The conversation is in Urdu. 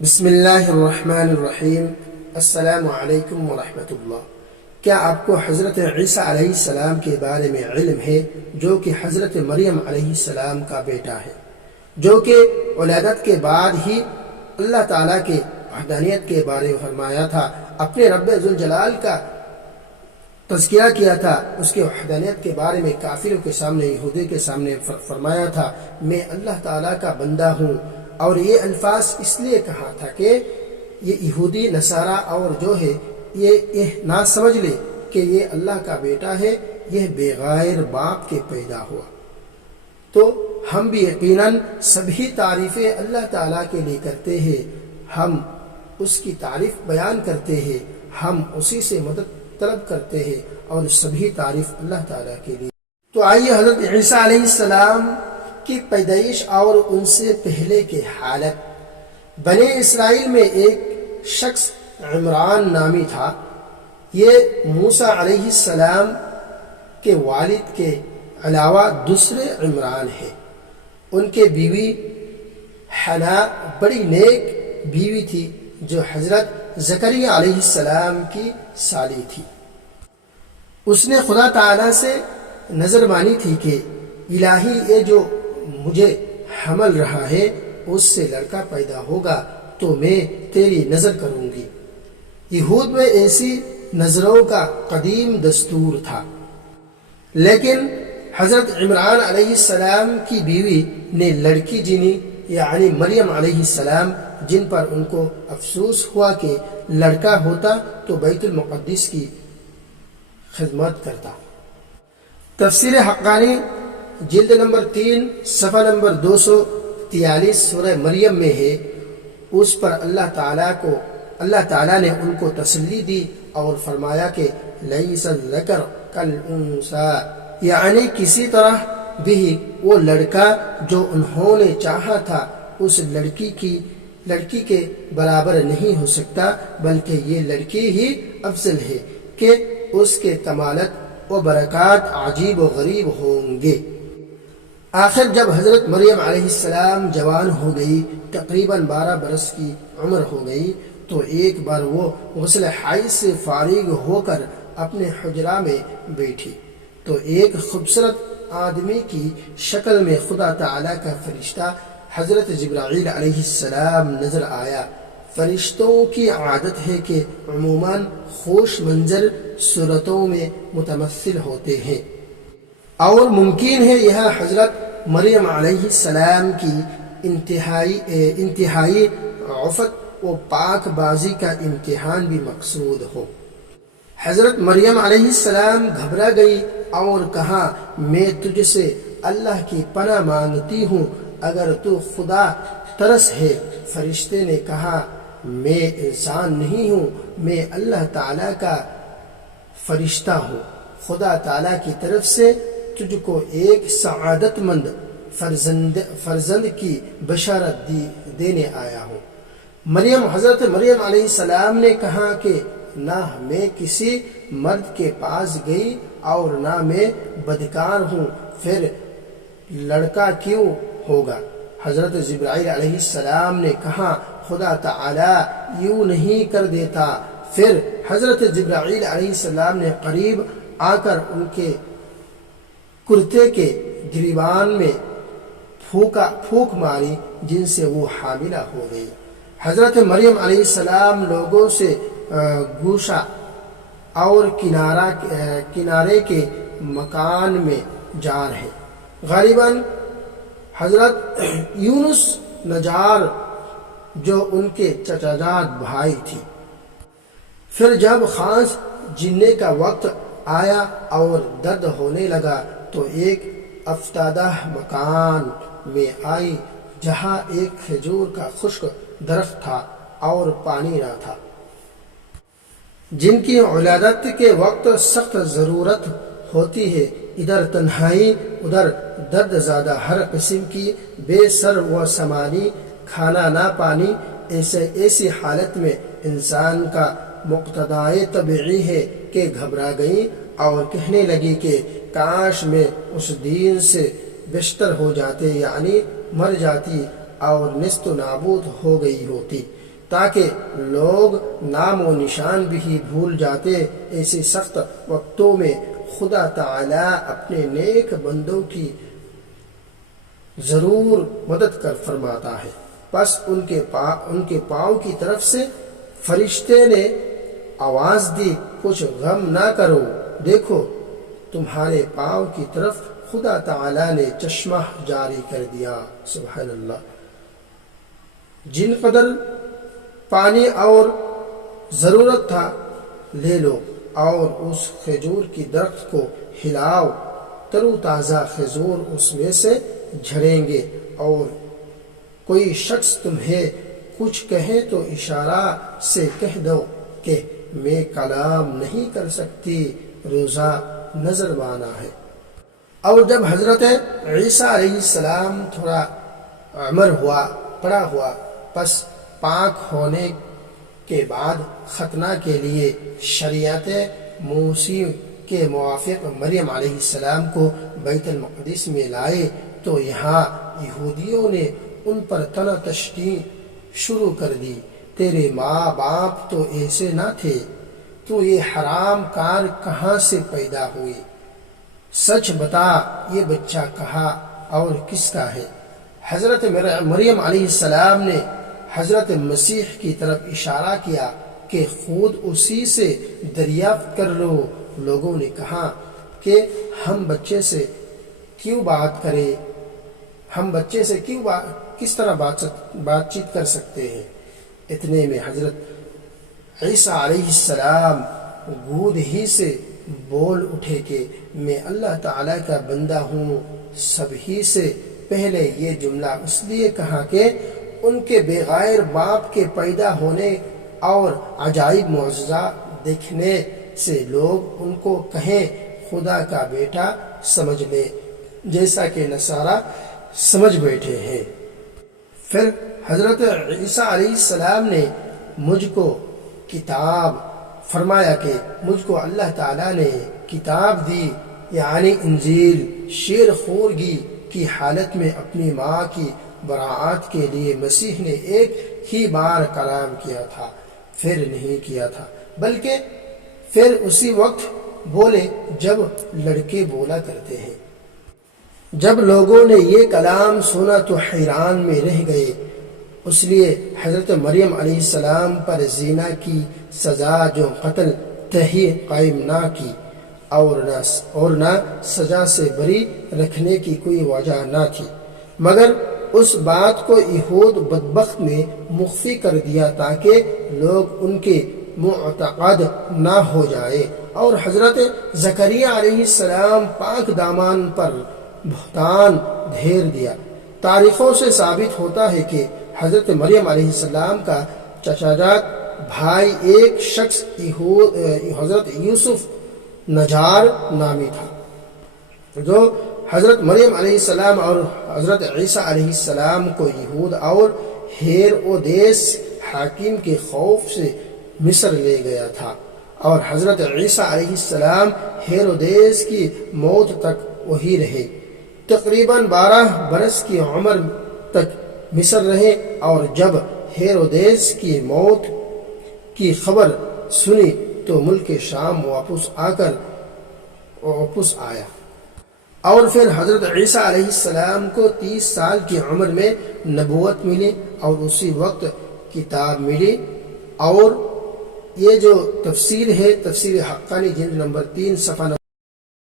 بسم اللہ الرحمن الرحیم۔ السلام علیکم ورحمۃ اللہ۔ کیا آپ کو حضرت عیسیٰ علیہ السلام کے بارے میں علم ہے جو کہ حضرت مریم علیہ السلام کا بیٹا ہے، جو کہ ولادت کے بعد ہی اللہ تعالیٰ کے وحدانیت کے بارے میں فرمایا تھا، اپنے رب ذوالجلال کا تذکرہ کیا تھا، اس کے وحدانیت کے بارے میں کافروں کے سامنے، یہودی کے سامنے فرمایا تھا میں اللہ تعالیٰ کا بندہ ہوں۔ اور یہ الفاظ اس لیے کہا تھا کہ یہ یہودی نصارہ اور جو ہے یہ نہ سمجھ لے کہ یہ اللہ کا بیٹا ہے، یہ بغیر باپ کے پیدا ہوا۔ تو ہم بھی یقیناً سبھی تعریفیں اللہ تعالیٰ کے لیے کرتے ہیں، ہم اس کی تعریف بیان کرتے ہیں، ہم اسی سے مدد طلب کرتے ہیں، اور سبھی تعریف اللہ تعالیٰ کے لیے۔ تو آئیے حضرت عیسیٰ علیہ السلام کی پیدائش اور ان سے پہلے کے حالت۔ بنی اسرائیل میں ایک شخص عمران نامی تھا، یہ موسیٰ علیہ السلام کے والد کے علاوہ دوسرے عمران ہے۔ ان کے بیوی حنا بڑی نیک بیوی تھی جو حضرت زکریا علیہ السلام کی سالی تھی۔ اس نے خدا تعالیٰ سے نظر مانی تھی کہ الہی یہ جو مجھے حمل رہا ہے اس سے لڑکا پیدا ہوگا تو میں تیری نظر کروں گی۔ یہود میں ایسی نظروں کا قدیم دستور تھا، لیکن حضرت عمران علیہ السلام کی بیوی نے لڑکی جنی، یعنی مریم علیہ السلام، جن پر ان کو افسوس ہوا کہ لڑکا ہوتا تو بیت المقدس کی خدمت کرتا۔ تفسیر حقانی جلد نمبر 3 صفحہ نمبر 243 سورہ مریم میں ہے۔ اس پر اللہ تعالیٰ نے ان کو تسلی دی اور فرمایا کہ لیس الذکر کالانثی، یعنی کسی طرح بھی وہ لڑکا جو انہوں نے چاہا تھا اس لڑکی کے برابر نہیں ہو سکتا، بلکہ یہ لڑکی ہی افضل ہے کہ اس کے کمالت و برکات عجیب و غریب ہوں گے۔ آخر جب حضرت مریم علیہ السلام جوان ہو گئی، تقریباً 12 برس کی عمر ہو گئی، تو ایک بار وہ غسل حیض سے فارغ ہو کر اپنے حجرہ میں بیٹھی تو ایک خوبصورت آدمی کی شکل میں خدا تعالیٰ کا فرشتہ حضرت جبرائیل علیہ السلام نظر آیا۔ فرشتوں کی عادت ہے کہ عموماً خوش منظر صورتوں میں متمثل ہوتے ہیں، اور ممکن ہے یہاں حضرت مریم علیہ السلام کی انتہائی عفت و پاک بازی کا امتحان بھی مقصود ہو۔ حضرت مریم علیہ السلام گھبرا گئی اور کہا میں تجھ سے اللہ کی پناہ مانگتی ہوں، اگر تو خدا ترس ہے۔ فرشتے نے کہا میں انسان نہیں ہوں، میں اللہ تعالیٰ کا فرشتہ ہوں، خدا تعالیٰ کی طرف سے تجھ کو ایک سعادت مند فرزند کی بشارت دینے آیا ہوں۔ حضرت مریم علیہ السلام نے کہا کہ نہ میں کسی مرد کے پاس گئی اور نہ میں بدکار ہوں، پھر لڑکا کیوں ہوگا؟ حضرت جبرائیل علیہ السلام نے کہا خدا تعالیٰ یوں نہیں کر دیتا۔ پھر حضرت جبرائیل علیہ السلام نے قریب آ کر ان کے کرتے کے گریبان میں پھونک ماری، جن سے وہ حاملہ ہو گئی۔ حضرت مریم علیہ السلام لوگوں سے گوشہ اور کنارے کے مکان میں جا رہے، غالباً حضرت یونس نجار جو ان کے چچازاد بھائی تھی۔ پھر جب خاص جننے کا وقت آیا اور درد ہونے لگا تو ایک افتادہ مکان میں آئی جہاں ایک کھجور کا خشک درخت تھا اور پانی نہ تھا۔ جن کی ولادت کے وقت سخت ضرورت ہوتی ہے، ادھر تنہائی ادھر درد زیادہ، ہر قسم کی بے سر و سامانی، کھانا نہ پانی، ایسی حالت میں انسان کا مقتضائے طبیعی ہے کہ گھبرا گئی اور کہنے لگی کہ کاش میں اس دین سے بیشتر ہو جاتے، یعنی مر جاتی اور نیست و نابود ہو گئی ہوتی۔ تاکہ لوگ نام و نشان بھی بھول جاتے۔ ایسے سخت وقتوں میں خدا تعالیٰ اپنے نیک بندوں کی ضرور مدد کر فرماتا ہے۔ پس ان کے پاؤں کی طرف سے فرشتے نے آواز دی، کچھ غم نہ کرو، دیکھو تمہارے پاؤں کی طرف خدا تعالیٰ نے چشمہ جاری کر دیا۔ سبحان اللہ۔ جن قدر پانی اور ضرورت تھا لے لو اور اس کھجور کی درخت کو ہلاؤ، ترو تازہ کھجور اس میں سے جھڑیں گے، اور کوئی شخص تمہیں کچھ کہے تو اشارہ سے کہہ دو کہ میں کلام نہیں کر سکتی، روزہ نظر بانا ہے۔ اور جب حضرت عیسیٰ علیہ السلام تھوڑا عمر ہوا، بڑا ہوا، پس پاک ہونے کے بعد ختنہ کے لیے شریعت موسی کے موافق مریم علیہ السلام کو بیت المقدس میں لائے تو یہاں یہودیوں نے ان پر طعنہ تشنیع شروع کر دی، تیرے ماں باپ تو ایسے نہ تھے، تو یہ حرام کار کہاں سے پیدا ہوئی؟ سچ بتا، یہ بچہ کہاں اور کس کا ہے؟ حضرت مریم علیہ السلام نے حضرت مسیح کی طرف اشارہ کیا کہ خود اسی سے دریافت کر لو۔ لوگوں نے کہا کہ ہم بچے سے کیوں بات کریں، ہم بچے سے کس طرح بات چیت کر سکتے ہیں؟ اتنے میں حضرت عیسیٰ علیہ السلام گود ہی سے بول اٹھے کہ میں اللہ تعالیٰ کا بندہ ہوں۔ سب ہی سے پہلے یہ جملہ اس لیے کہا کہ ان کے بغیر باپ کے پیدا ہونے اور عجائب معجزہ دیکھنے سے لوگ ان کو کہیں خدا کا بیٹا سمجھ لے، جیسا کہ نصارہ سمجھ بیٹھے ہیں۔ پھر حضرت عیسیٰ علیہ السلام نے مجھ کو کتاب فرمایا کہ مجھ کو اللہ تعالیٰ نے کتاب دی، یعنی انجیل۔ شیر خورگی کی حالت میں اپنی ماں کی براعت کے لیے مسیح نے ایک ہی بار کلام کیا تھا، پھر نہیں کیا تھا، بلکہ پھر اسی وقت بولے جب لڑکے بولا کرتے ہیں۔ جب لوگوں نے یہ کلام سنا تو حیران میں رہ گئے، اس لیے حضرت مریم علیہ السلام پر زنا کی سزا جو قتل تھی قائم نہ کی، اور نہ سزا سے بری رکھنے کی کوئی وجہ نہ تھی، مگر اس بات کو یہود بدبخت نے مخفی کر دیا تاکہ لوگ ان کے معتقد نہ ہو جائے۔ اور حضرت زکریہ علیہ السلام پاک دامان پر بہتان ڈھیر دیا۔ تاریخوں سے ثابت ہوتا ہے کہ حضرت مریم علیہ السلام کا چچا جات بھائی ایک شخص حضرت یوسف نجار نامی تھا، جو حضرت مریم علیہ السلام اور حضرت عیسیٰ علیہ السلام کو یہود اور ہیرودیس حاکم کے خوف سے مصر لے گیا تھا، اور حضرت عیسیٰ علیہ السلام ہیرودیس کی موت تک وہی رہے، تقریباً 12 برس کی عمر تک مصر رہے، اور جب ہیرودیس کی موت کی خبر سنی تو ملک شام واپس آیا، اور پھر حضرت عیسیٰ علیہ السلام کو 30 سال کی عمر میں نبوت ملی اور اسی وقت کتاب ملی۔ اور یہ جو تفسیر ہے، تفسیر حقانی جلد نمبر 3 صفحہ